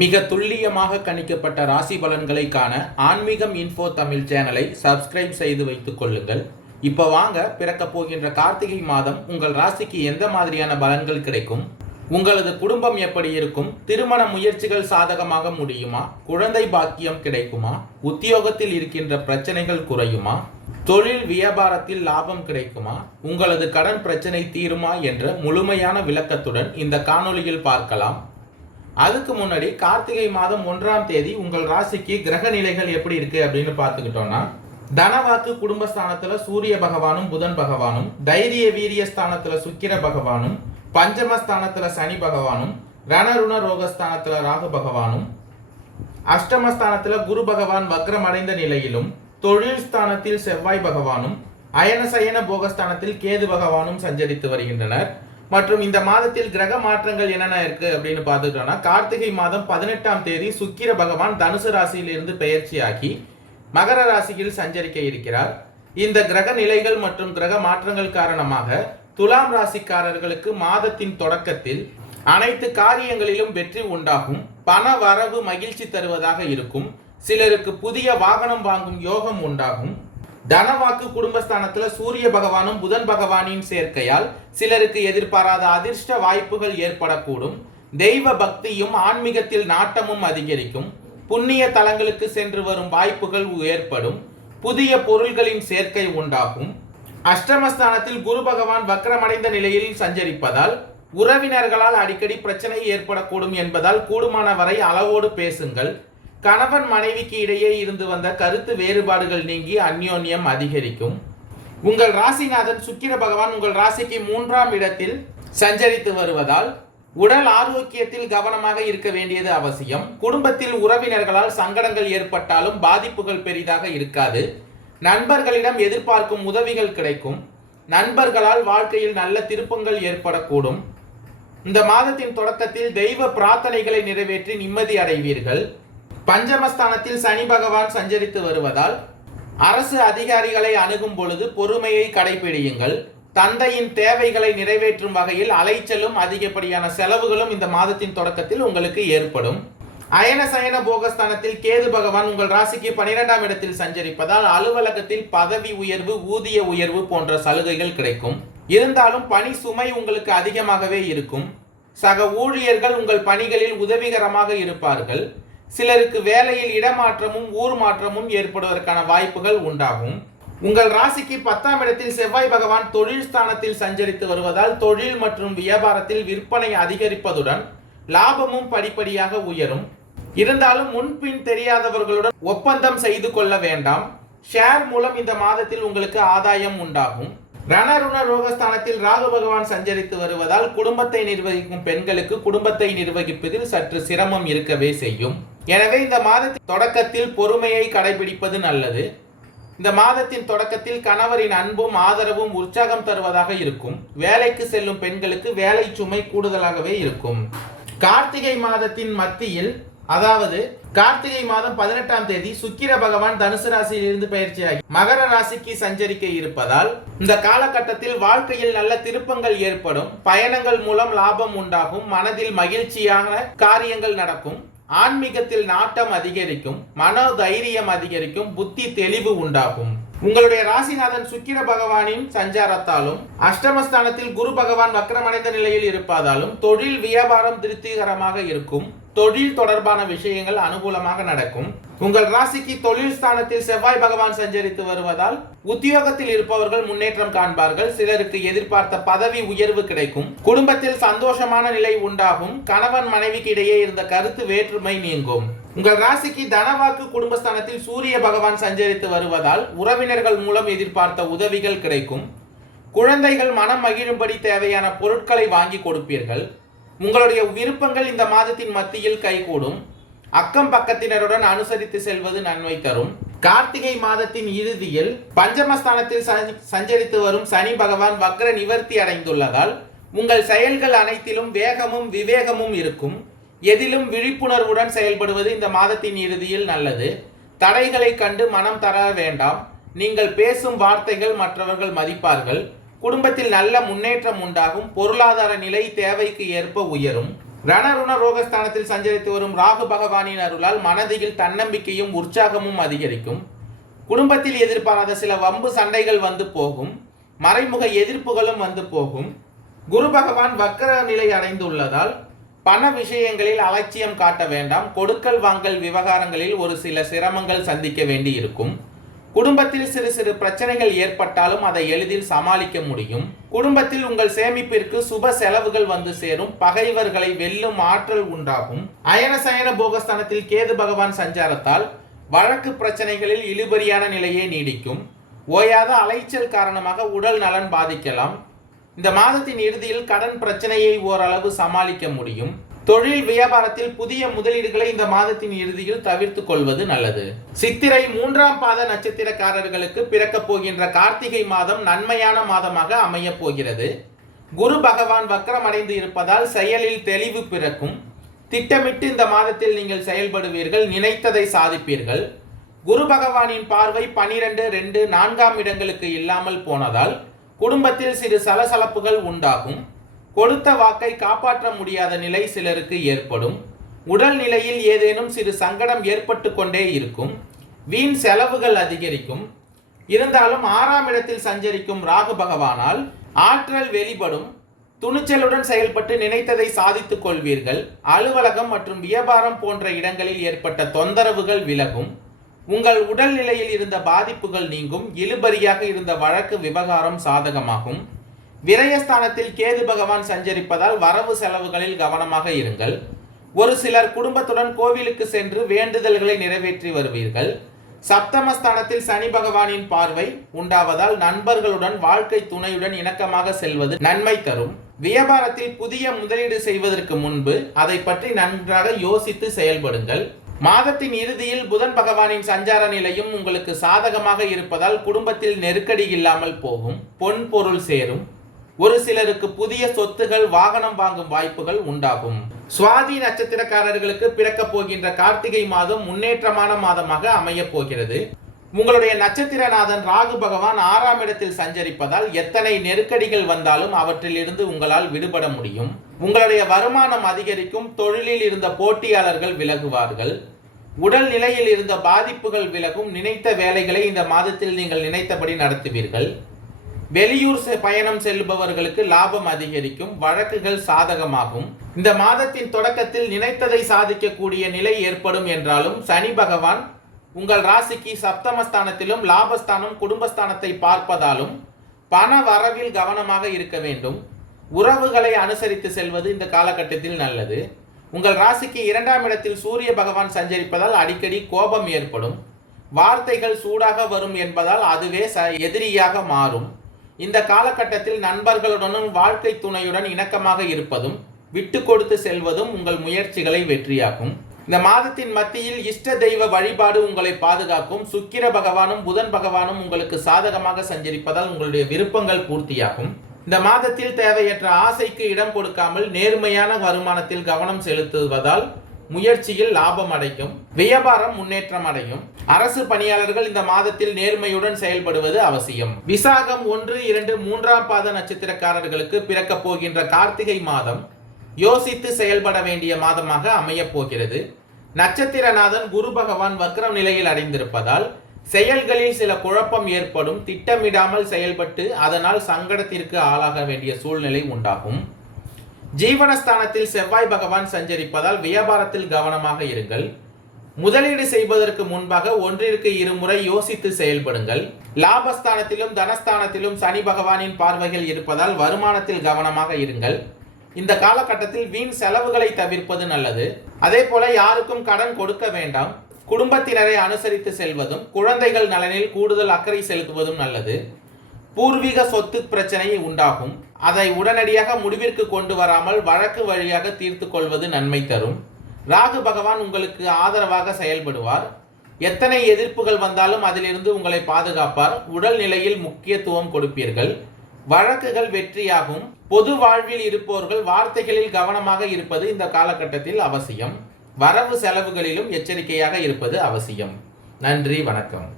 மிக துல்லியமாக கணிக்கப்பட்ட ராசி பலன்களை காண ஆன்மீகம் இன்ஃபோ தமிழ் சேனலை சப்ஸ்கிரைப் செய்து வைத்துக் கொள்ளுங்கள். இப்போ வாங்க, பிறக்க போகின்ற கார்த்திகை மாதம் உங்கள் ராசிக்கு எந்த மாதிரியான பலன்கள் கிடைக்கும், உங்களது குடும்பம் எப்படி இருக்கும், திருமண முயற்சிகள் சாதகமாக முடியுமா, குழந்தை பாக்கியம் கிடைக்குமா, உத்தியோகத்தில் இருக்கின்ற பிரச்சனைகள் குறையுமா, தொழில் வியாபாரத்தில் லாபம் கிடைக்குமா, உங்களது கடன் பிரச்சனை தீருமா என்ற முழுமையான விளக்கத்துடன் இந்த காணொளியில் பார்க்கலாம். அதுக்கு முன்னாடி கார்த்திகை மாதம் 1ஆம் தேதி உங்கள் ராசிக்கு கிரக நிலைகள் எப்படி இருக்கு அப்படின்னு பார்த்துக்கிட்டோம்னா, தனவாக்கு குடும்பஸ்தானத்துல சூரிய பகவானும் புதன் பகவானும், தைரிய வீரிய ஸ்தானத்துல சுக்கிர பகவானும், பஞ்சமஸ்தானத்துல சனி பகவானும், ரணருண ரோகஸ்தானத்துல ராகு பகவானும், அஷ்டமஸ்தானத்துல குரு பகவான் வக்ரம் அடைந்த நிலையிலும், தொழில் ஸ்தானத்தில் செவ்வாய் பகவானும், அயனசயன போகஸ்தானத்தில் கேது பகவானும் சஞ்சரித்து வருகின்றனர். மற்றும் இந்த மாதத்தில் கிரக மாற்றங்கள் என்னென்ன இருக்கு அப்படின்னு பார்த்துட்டோம்னா, கார்த்திகை மாதம் 18ஆம் தேதி சுக்கிர பகவான் தனுசு ராசியிலிருந்து பெயர்ச்சியாகி மகர ராசியில் சஞ்சரிக்க இருக்கிறார். இந்த கிரக நிலைகள் மற்றும் கிரக மாற்றங்கள் காரணமாக துலாம் ராசிக்காரர்களுக்கு மாதத்தின் தொடக்கத்தில் அனைத்து காரியங்களிலும் வெற்றி உண்டாகும், பண வரவு மகிழ்ச்சி தருவதாக இருக்கும். சிலருக்கு புதிய வாகனம் வாங்கும் யோகம் உண்டாகும். தனவாக்கு குடும்பஸ்தானத்துல சூரிய பகவானும் புதன் பகவானின் சேர்க்கையால் சிலருக்கு எதிர்பாராத அதிர்ஷ்ட வாய்ப்புகள் ஏற்படக்கூடும். தெய்வ பக்தியும் ஆன்மீகத்தில் நாட்டமும் அதிகரிக்கும். புண்ணிய தலங்களுக்கு சென்று வரும் வாய்ப்புகள் ஏற்படும். புதிய பொருள்களின் சேர்க்கை உண்டாகும். அஷ்டமஸ்தானத்தில் குரு பகவான் வக்ரமடைந்த நிலையில் சஞ்சரிப்பதால் உறவினர்களால் அடிக்கடி பிரச்சனை ஏற்படக்கூடும் என்பதால் கூடுமான வரை அளவோடு பேசுங்கள். கணவன் மனைவிக்கு இடையே இருந்து வந்த கருத்து வேறுபாடுகள் நீங்கி அந்யோன்யம் அதிகரிக்கும். உங்கள் ராசிநாதன் சுக்கிர பகவான் உங்கள் ராசிக்கு 3ஆம் இடத்தில் சஞ்சரித்து வருவதால் உடல் ஆரோக்கியத்தில் கவனமாக இருக்க வேண்டியது அவசியம். குடும்பத்தில் உறவினர்களால் சங்கடங்கள் ஏற்பட்டாலும் பாதிப்புகள் பெரிதாக இருக்காது. நண்பர்களிடம் எதிர்பார்க்கும் உதவிகள் கிடைக்கும். நண்பர்களால் வாழ்க்கையில் நல்ல திருப்பங்கள் ஏற்படக்கூடும். இந்த மாதத்தின் தொடக்கத்தில் தெய்வ பிரார்த்தனைகளை நிறைவேற்றி நிம்மதி அடைவீர்கள். பஞ்சமஸ்தானத்தில் சனி பகவான் சஞ்சரித்து வருவதால் அரசு அதிகாரிகளை அணுகும் பொழுது பொறுமையை கடைபிடியுங்கள். தந்தையின் தேவைகளை நிறைவேற்றும் வகையில் அலைச்சலும் அதிகப்படியான செலவுகளும் இந்த மாதத்தின் தொடக்கத்தில் உங்களுக்கு ஏற்படும். அயனசயன போகஸ்தானத்தில் கேது பகவான் உங்கள் ராசிக்கு 12ஆம் இடத்தில் சஞ்சரிப்பதால் அலுவலகத்தில் பதவி உயர்வு, ஊதிய உயர்வு போன்ற சலுகைகள் கிடைக்கும். இருந்தாலும் பணி சுமை உங்களுக்கு அதிகமாகவே இருக்கும். சக ஊழியர்கள் உங்கள் பணிகளில் உதவிகரமாக இருப்பார்கள். சிலருக்கு வேலையில் இடமாற்றமும் ஊர் மாற்றமும் ஏற்படுவதற்கான வாய்ப்புகள் உண்டாகும். உங்கள் ராசிக்கு 10ஆம் இடத்தில் செவ்வாய் பகவான் தொழில் ஸ்தானத்தில் சஞ்சரித்து வருவதால் தொழில் மற்றும் வியாபாரத்தில் விற்பனை அதிகரிப்பதுடன் லாபமும் படிப்படியாக உயரும். இருந்தாலும் முன்பின் தெரியாதவர்களுடன் ஒப்பந்தம் செய்து கொள்ள வேண்டாம். ஷேர் மூலம் இந்த மாதத்தில் உங்களுக்கு ஆதாயம் உண்டாகும். ரணருண ரோகஸ்தானத்தில் ராகு பகவான் சஞ்சரித்து வருவதால் குடும்பத்தை நிர்வகிக்கும் பெண்களுக்கு குடும்பத்தை நிர்வகிப்பதில் சற்று சிரமம் இருக்கவே செய்யும். எனவே இந்த மாதத்தின் தொடக்கத்தில் பொறுமையை கடைபிடிப்பது நல்லது. இந்த மாதத்தின் தொடக்கத்தில் கணவரின் அன்பும் ஆதரவும் உற்சாகம் தருவதாக இருக்கும். வேலைக்கு செல்லும் பெண்களுக்கு வேலை சுமை கூடுதலாகவே இருக்கும். கார்த்திகை மாதத்தின் மத்தியில், அதாவது கார்த்திகை மாதம் 18ஆம் தேதி சுக்கிர பகவான் தனுசு ராசியிலிருந்து பயிற்சியாகி மகர ராசிக்கு சஞ்சரிக்க இருப்பதால் இந்த காலகட்டத்தில் வாழ்க்கையில் நல்ல திருப்பங்கள் ஏற்படும். பயணங்கள் மூலம் லாபம் உண்டாகும். மனதில் மகிழ்ச்சியான காரியங்கள் நடக்கும். ஆன்மீகத்தில் நாட்டம் அதிகரிக்கும். மனோ தைரியம் அதிகரிக்கும். புத்தி தெளிவு உண்டாகும். உங்களுடைய ராசிநாதன் சுக்கிர பகவானின் சஞ்சாரத்தாலும் அஷ்டமஸ்தானத்தில் குரு பகவான் வக்ரமடைந்த நிலையில் இருப்பதாலும் தொழில் வியாபாரம் திருப்திகரமாக இருக்கும். தொழில் தொடர்பான விஷயங்கள் அனுகூலமாக நடக்கும். உங்கள் ராசிக்கு தொழில் ஸ்தானத்தில் செவ்வாய் பகவான் சஞ்சரித்து வருவதால் உத்தியோகத்தில் இருப்பவர்கள் முன்னேற்றம் காண்பார்கள். சிலருக்கு எதிர்பார்த்த பதவி உயர்வு கிடைக்கும். குடும்பத்தில் சந்தோஷமான நிலை உண்டாகும். கணவன் மனைவிக்கு இடையே இருந்த கருத்து வேற்றுமை நீங்கும். உங்கள் ராசிக்கு தனவாக்கு குடும்பஸ்தானத்தில் சூரிய பகவான் சஞ்சரித்து வருவதால் உறவினர்கள் மூலம் எதிர்பார்த்த உதவிகள் கிடைக்கும். குழந்தைகள் மனம் மகிழும்படி தேவையான பொருட்களை வாங்கி கொடுப்பீர்கள். உங்களுடைய விருப்பங்கள் இந்த மாதத்தின் மத்தியில் கைகூடும். அக்கம் பக்கத்தினருடன் அனுசரித்து செல்வது நன்மை தரும். கார்த்திகை மாதத்தின் இறுதியில் பஞ்சமஸ்தானத்தில் சஞ்சரித்து வரும் சனி பகவான் வக்ர நிவர்த்தி அடைந்துள்ளதால் உங்கள் செயல்கள் அனைத்திலும் வேகமும் விவேகமும் இருக்கும். எதிலும் விழிப்புணர்வுடன் செயல்படுவது இந்த மாதத்தின் இறுதியில் நல்லது. தடைகளை கண்டு மனம் தர வேண்டாம். நீங்கள் பேசும் வார்த்தைகள் மற்றவர்கள் மதிப்பார்கள். குடும்பத்தில் நல்ல முன்னேற்றம் உண்டாகும். பொருளாதார நிலை தேவைக்கு ஏற்ப உயரும். ரணருண ரோகஸ்தானத்தில் சஞ்சரித்து வரும் ராகு பகவானின் அருளால் மனதில் தன்னம்பிக்கையும் உற்சாகமும் அதிகரிக்கும். குடும்பத்தில் எதிர்பாராத சில வம்பு சண்டைகள் வந்து போகும். மறைமுக எதிர்ப்புகளும் வந்து போகும். குரு பகவான் வக்கர நிலை அடைந்துள்ளதால் பண விஷயங்களில் அலட்சியம் காட்ட வேண்டாம். கொடுக்கல் வாங்கல் விவகாரங்களில் ஒரு சில சிரமங்கள் சந்திக்க வேண்டி இருக்கும். குடும்பத்தில் சிறு சிறு பிரச்சனைகள் ஏற்பட்டாலும் அதை எளிதில் சமாளிக்க முடியும். குடும்பத்தில் உங்கள் சேமிப்பிற்கு சுப செலவுகள் வந்து சேரும். பகைவர்களை வெல்லும் ஆற்றல் உண்டாகும். அயன சயன போகஸ்தானத்தில் கேது பகவான் சஞ்சாரத்தால் வழக்கு பிரச்சனைகளில் இழுபறியான நிலையே நீடிக்கும். ஓயாத அலைச்சல் காரணமாக உடல் நலன் பாதிக்கலாம். இந்த மாதத்தின் இறுதியில் கடன் பிரச்சனையை ஓரளவு சமாளிக்க முடியும். தொழில் வியாபாரத்தில் புதிய முதலீடுகளை இந்த மாதத்தின் இறுதியில் தவிர்த்து கொள்வது நல்லது. சித்திரை 3ஆம் பாத நட்சத்திரக்காரர்களுக்கு பிறக்கப் போகின்ற கார்த்திகை மாதம் நன்மையான மாதமாக அமையப் போகிறது. குரு பகவான் வக்ரமடைந்து இருப்பதால் செயலில் தெளிவு பிறக்கும். திட்டமிட்டு இந்த மாதத்தில் நீங்கள் செயல்படுவீர்கள். நினைத்ததை சாதிப்பீர்கள். குரு பகவானின் பார்வை 12, 2, 4ஆம் இடங்களுக்கு இல்லாமல் போனதால் குடும்பத்தில் சிறு சலசலப்புகள் உண்டாகும். கொடுத்த வாக்கை காப்பாற்ற முடியாத நிலை சிலருக்கு ஏற்படும். உடல் நிலையில் ஏதேனும் சிறு சங்கடம் ஏற்பட்டு கொண்டே இருக்கும். வீண் செலவுகள் அதிகரிக்கும். இருந்தாலும் 6ஆம் இடத்தில் சஞ்சரிக்கும் ராகு பகவானால் ஆற்றல் வெளிப்படும். துணிச்சலுடன் செயல்பட்டு நினைத்ததை சாதித்துக் கொள்வீர்கள். அலுவலகம் மற்றும் வியாபாரம் போன்ற இடங்களில் ஏற்பட்ட தொந்தரவுகள் விலகும். உங்கள் உடல் நிலையில் இருந்த பாதிப்புகள் நீங்கும். இழுபறியாக இருந்த வழக்கு விவகாரம் சாதகமாகும். விரயஸ்தானத்தில் கேது பகவான் சஞ்சரிப்பதால் வரவு செலவுகளில் கவனமாக இருங்கள். ஒரு சிலர் குடும்பத்துடன் கோவிலுக்கு சென்று வேண்டுதல்களை நிறைவேற்றி வருவீர்கள். சப்தமஸ்தானத்தில் சனி பகவானின் பார்வை உண்டாவதால் நண்பர்களுடன் வாழ்க்கை துணையுடன் இணக்கமாக செல்வது நன்மை தரும். வியாபாரத்தில் புதிய முதலீடு செய்வதற்கு முன்பு அதை பற்றி நன்றாக யோசித்து செயல்படுங்கள். மாதத்தின் இறுதியில் புதன் பகவானின் சஞ்சார நிலையும் உங்களுக்கு சாதகமாக இருப்பதால் குடும்பத்தில் நெருக்கடி இல்லாமல் போகும். பொன் பொருள் சேரும். ஒரு சிலருக்கு புதிய சொத்துகள் வாகனம் வாங்கும் வாய்ப்புகள் உண்டாகும். சுவாதி நட்சத்திரக்காரர்களுக்கு பிறக்கப் போகின்ற கார்த்திகை மாதம் முன்னேற்றமான மாதமாக அமையப் போகிறது. உங்களுடைய நட்சத்திரநாதன் ராகு பகவான் 6ஆம் இடத்தில் சஞ்சரிப்பதால் எத்தனை நெருக்கடிகள் வந்தாலும் அவற்றில் இருந்து உங்களால் விடுபட முடியும். உங்களுடைய வருமானம் அதிகரிக்கும். தொழிலில் இருந்த போட்டியாளர்கள் விலகுவார்கள். உடல் நிலையில் இருந்த பாதிப்புகள் விலகும். நினைத்த வேலைகளை இந்த மாதத்தில் நீங்கள் நினைத்தபடி நடத்துவீர்கள். வெளியூர் பயணம் செல்பவர்களுக்கு லாபம் அதிகரிக்கும். வழக்குகள் சாதகமாகும். இந்த மாதத்தின் தொடக்கத்தில் நினைத்ததை சாதிக்கக்கூடிய நிலை ஏற்படும் என்றாலும் சனி பகவான் உங்கள் ராசிக்கு சப்தமஸ்தானத்திலும் லாபஸ்தானம் குடும்பஸ்தானத்தை பார்ப்பதாலும் பண வரவில் கவனமாக இருக்க வேண்டும். உறவுகளை அனுசரித்து செல்வது இந்த காலகட்டத்தில் நல்லது. உங்கள் ராசிக்கு 2ஆம் இடத்தில் சூரிய பகவான் சஞ்சரிப்பதால் அடிக்கடி கோபம் ஏற்படும். வார்த்தைகள் சூடாக வரும் என்பதால் அதுவே எதிரியாக மாறும். இந்த காலகட்டத்தில் நண்பர்களுடனும் வாழ்க்கை துணையுடன் இணக்கமாக இருப்பதும் விட்டு கொடுத்து செல்வதும் உங்கள் முயற்சிகளை வெற்றியாக்கும். இந்த மாதத்தின் மத்தியில் இஷ்ட தெய்வ வழிபாடு உங்களை பாதுகாக்கும். சுக்கிர பகவானும் புதன் பகவானும் உங்களுக்கு சாதகமாக சஞ்சரிப்பதால் உங்களுடைய விருப்பங்கள் பூர்த்தியாகும். இந்த மாதத்தில் தேவையற்ற ஆசைக்கு இடம் கொடுக்காமல் நேர்மையான வருமானத்தில் கவனம் செலுத்துவதால் முயற்சியில் லாபம் அடைக்கும். வியாபாரம் முன்னேற்றம் அடையும். அரசு பணியாளர்கள் இந்த மாதத்தில் நேர்மையுடன் செயல்படுவது அவசியம். விசாகம் 1, 2, 3ஆம் பாத நட்சத்திரக்காரர்களுக்கு பிறக்கப் போகின்ற கார்த்திகை மாதம் யோசித்து செயல்பட வேண்டிய மாதமாக அமையப் போகிறது. நட்சத்திரநாதன் குரு பகவான் வக்ரம் நிலையில் அடைந்திருப்பதால் செயல்களில் சில குழப்பம் ஏற்படும். திட்டமிடாமல் செயல்பட்டு அதனால் சங்கடத்திற்கு ஆளாக வேண்டிய சூழ்நிலை உண்டாகும். ஜீவனஸ்தானத்தில் செவ்வாய் பகவான் சஞ்சரிப்பதால் வியாபாரத்தில் கவனமாக இருங்கள். முதலீடு செய்வதற்கு முன்பாக 1-2 முறை யோசித்து செயல்படுங்கள். லாபஸ்தானத்திலும் தனஸ்தானத்திலும் சனி பகவானின் பார்வைகள் இருப்பதால் வருமானத்தில் கவனமாக இருங்கள். இந்த காலகட்டத்தில் வீண் செலவுகளை தவிர்ப்பது நல்லது. அதே போல யாருக்கும் கடன் கொடுக்க வேண்டாம். குடும்பத்தினரை அனுசரித்து செல்வதும் குழந்தைகள் நலனில் கூடுதல் அக்கறை செலுத்துவதும் நல்லது. பூர்வீக சொத்து பிரச்சனை உண்டாகும். அதை உடனடியாக முடிவிற்கு கொண்டு வராமல் வழக்கு வழியாக தீர்த்து கொள்வது நன்மை தரும். ராகு பகவான் உங்களுக்கு ஆதரவாக செயல்படுவார். எத்தனை எதிர்ப்புகள் வந்தாலும் அதிலிருந்து உங்களை பாதுகாப்பார். உடல் நிலையில் முக்கியத்துவம் கொடுப்பீர்கள். வழக்குகள் வெற்றியாகும். பொது வாழ்வில் இருப்பவர்கள் வார்த்தைகளில் கவனமாக இருப்பது இந்த காலகட்டத்தில் அவசியம். வரவு செலவுகளிலும் எச்சரிக்கையாக இருப்பது அவசியம். நன்றி, வணக்கம்.